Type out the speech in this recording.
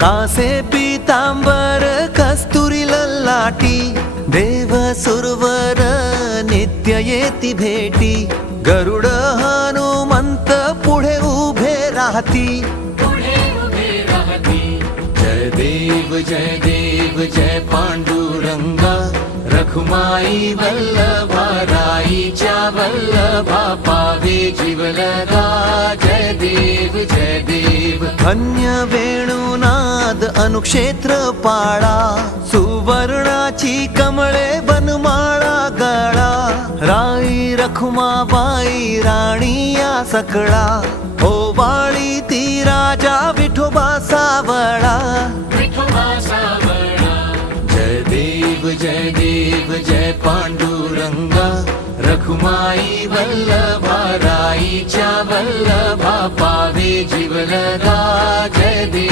कासे पीतांबर कस्तुरी ललाटी, देव सुरवर नित्य येती भेटी, गरुड हनुमंत पुढे उभे राहती. जय देव जय पांडुरंगा, रखुमाई वल्लभा राईच्या वल्लभा, पावे जीवलगा. जय देव धन्य वेणुनाद अनुक्षेत्र पाळा, सुवर्णाची कमळे बनमाळा गळा. राई रखुमाबाई राणी या सकळा, ओवाळी ती राजा विठोबा सावळा. जय देव जय पांडुरंगा, रखुमाई वल्लभा राईच्या वल्लभा, पावे जीवलगा. जय देव.